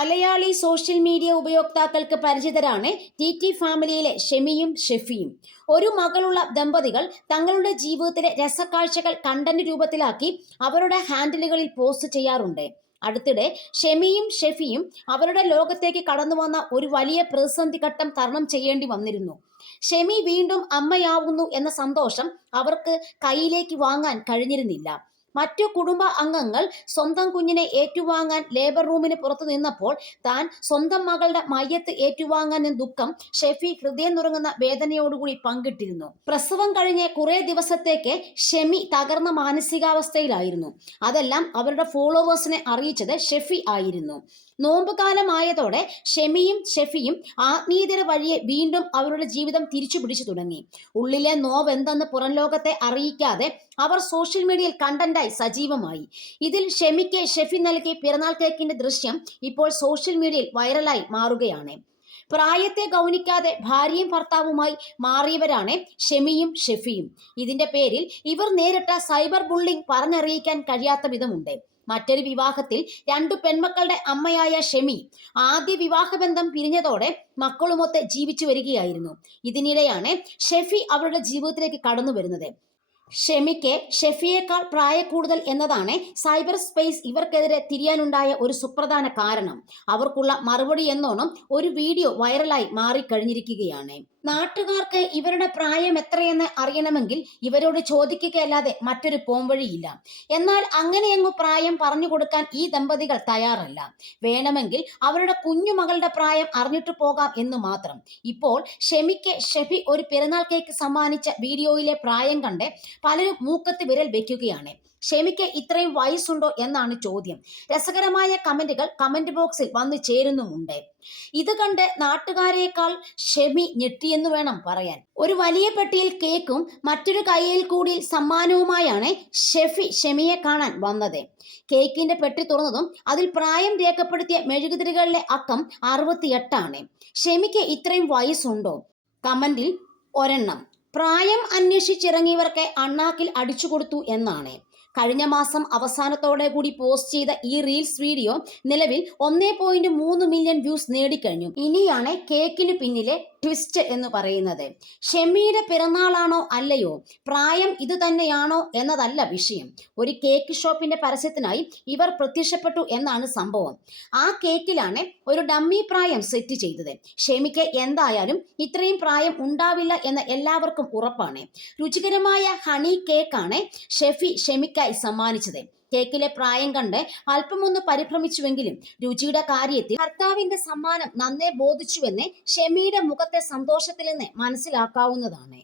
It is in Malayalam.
മലയാളി സോഷ്യൽ മീഡിയ ഉപയോക്താക്കൾക്ക് പരിചിതരാണ് ടി ഫാമിലിയിലെ ഷെമിയും ഷെഫിയും. ഒരു മകളുള്ള ദമ്പതികൾ തങ്ങളുടെ ജീവിതത്തിലെ രസക്കാഴ്ചകൾ കണ്ടന്റ് രൂപത്തിലാക്കി അവരുടെ ഹാൻഡിലുകളിൽ പോസ്റ്റ് ചെയ്യാറുണ്ട്. അടുത്തിടെ ഷെമിയും ഷെഫിയും അവരുടെ ലോകത്തേക്ക് കടന്നു വന്ന ഒരു വലിയ പ്രതിസന്ധി ഘട്ടം തരണം ചെയ്യേണ്ടി വന്നിരുന്നു. ഷെമി വീണ്ടും അമ്മയാവുന്നു എന്ന സന്തോഷം അവർക്ക് കയ്യിലേക്ക് വാങ്ങാൻ കഴിഞ്ഞിരുന്നില്ല. മറ്റു കുടുംബ അംഗങ്ങൾ സ്വന്തം കുഞ്ഞിനെ ഏറ്റുവാങ്ങാൻ ലേബർ റൂമിന് പുറത്തു നിന്നപ്പോൾ താൻ സ്വന്തം മകളുടെ മയ്യത്ത് ഏറ്റുവാങ്ങാൻ ദുഃഖം ഷെഫി ഹൃദയം നുറങ്ങുന്ന വേദനയോടുകൂടി പങ്കിട്ടിരുന്നു. പ്രസവം കഴിഞ്ഞ് കുറെ ദിവസത്തേക്ക് ഷെമി തകർന്ന മാനസികാവസ്ഥയിലായിരുന്നു. അതെല്ലാം അവരുടെ ഫോളോവേഴ്സിനെ അറിയിച്ചത് ഷെഫി ആയിരുന്നു. നോമ്പുകാലമായതോടെ ഷെമിയും ഷെഫിയും ആത്മീയതയുടെ വഴിയെ വീണ്ടും അവരുടെ ജീവിതം തിരിച്ചു പിടിച്ചു തുടങ്ങി. ഉള്ളിലെ നോവെന്തെന്ന് പുറം ലോകത്തെ അറിയിക്കാതെ അവർ സോഷ്യൽ മീഡിയയിൽ കണ്ടന്റായി സജീവമായി. ഇതിൽ ഷെമിക്ക് ഷെഫി നൽകിയ പിറന്നാൾ കേക്കിന്റെ ദൃശ്യം ഇപ്പോൾ സോഷ്യൽ മീഡിയയിൽ വൈറലായി മാറുകയാണ്. പ്രായത്തെ ഗൗനിക്കാതെ ഭാര്യയും ഭർത്താവുമായി മാറിയവരാണ് ഷെമിയും ഷെഫിയും. ഇതിന്റെ പേരിൽ ഇവർ നേരിട്ട സൈബർ ബുള്ളിംഗ് പറഞ്ഞറിയിക്കാൻ കഴിയാത്ത വിധമുണ്ട്. മറ്റൊരു വിവാഹത്തിൽ 2 പെൺമക്കളുടെ അമ്മയായ ഷെമി ആദ്യ വിവാഹബന്ധം പിരിഞ്ഞതോടെ മക്കളുമൊത്ത് ജീവിച്ചു വരികയായിരുന്നു. ഇതിനിടെയാണ് ഷെഫി അവരുടെ ജീവിതത്തിലേക്ക് കടന്നു വരുന്നത്. ഷെമിക്ക് ഷെഫിയേക്കാൾ പ്രായക്കൂടുതൽ എന്നതാണ് സൈബർ സ്പേസ് ഇവർക്കെതിരെ തിരിയാനുണ്ടായ ഒരു സുപ്രധാന കാരണം. അവർക്കുള്ള മറുപടി എന്നോണം ഒരു വീഡിയോ വൈറലായി മാറിക്കഴിഞ്ഞിരിക്കുകയാണ്. നാട്ടുകാർക്ക് ഇവരുടെ പ്രായം എത്രയെന്ന് അറിയണമെങ്കിൽ ഇവരോട് ചോദിക്കുകയല്ലാതെ മറ്റൊരു പോംവഴിയില്ല. എന്നാൽ അങ്ങനെയങ്ങു പ്രായം പറഞ്ഞു കൊടുക്കാൻ ഈ ദമ്പതികൾ തയ്യാറല്ല. വേണമെങ്കിൽ അവരുടെ കുഞ്ഞുമകളുടെ പ്രായം അറിഞ്ഞിട്ട് പോകാം എന്ന് മാത്രം. ഇപ്പോൾ ഷെമിക്ക് ഷെഫി ഒരു പിറന്നാൾ കേക്ക് സമ്മാനിച്ച വീഡിയോയിലെ പ്രായം കണ്ട് പലരും മൂക്കത്ത് വിരൽ വെക്കുകയാണ്. ഷെമിക്ക് ഇത്രയും വയസ്സുണ്ടോ എന്നാണ് ചോദ്യം. രസകരമായ കമന്റുകൾ കമന്റ് ബോക്സിൽ വന്നു ചേരുന്നുമുണ്ട്. ഇത് കണ്ട് നാട്ടുകാരേക്കാൾ ഷെമി ഞെട്ടിയെന്ന് വേണം പറയാൻ. ഒരു വലിയ പെട്ടിയിൽ കേക്കും മറ്റൊരു കയ്യിൽ കൂടി സമ്മാനവുമായാണ് ഷെമിയെ കാണാൻ വന്നത്. കേക്കിന്റെ പെട്ടി തുറന്നതും അതിൽ പ്രായം രേഖപ്പെടുത്തിയ മെഴുകുതിരികളിലെ അക്കം 68 ഷെമിക്ക് ഇത്രയും വയസ്സുണ്ടോ? കമന്റിൽ ഒരെണ്ണം. പ്രായം അന്വേഷിച്ചിറങ്ങിയവർക്ക് അണ്ണാക്കിൽ അടിച്ചു കൊടുത്തു എന്നാണ്. കഴിഞ്ഞ മാസം അവസാനത്തോടെ കൂടി പോസ്റ്റ് ചെയ്ത ഈ റീൽസ് വീഡിയോ നിലവിൽ 1.3 മില്യൺ വ്യൂസ് നേടിക്കഴിഞ്ഞു. ഇനിയാണ് കേക്കിന് പിന്നിലെ ട്വിസ്റ്റ് എന്ന് പറയുന്നത്. ഷെമിയുടെ പിറന്നാളാണോ അല്ലയോ, പ്രായം ഇത് തന്നെയാണോ എന്നതല്ല വിഷയം. ഒരു കേക്ക് ഷോപ്പിന്റെ പരസ്യത്തിനായി ഇവർ പ്രത്യക്ഷപ്പെട്ടു എന്നാണ് സംഭവം. ആ കേക്കിലാണ് ഒരു ഡമ്മി പ്രായം സെറ്റ് ചെയ്തത്. ഷെമിക്ക് എന്തായാലും ഇത്രയും പ്രായം ഉണ്ടാവില്ല എന്ന് എല്ലാവർക്കും ഉറപ്പാണ്. രുചികരമായ ഹണി കേക്കാണ് ഷെമിക്കായി സമ്മാനിച്ചത്. കേക്കിലെ പ്രായം കണ്ട് അല്പമൊന്ന് പരിഭ്രമിച്ചുവെങ്കിലും രുചിയുടെ കാര്യത്തിൽ ഭർത്താവിന്റെ സമ്മാനം നന്നേ ബോധിച്ചുവെന്ന് ഷെമിയുടെ മുഖത്തെ സന്തോഷത്തിൽ നിന്ന് മനസ്സിലാക്കാവുന്നതാണ്.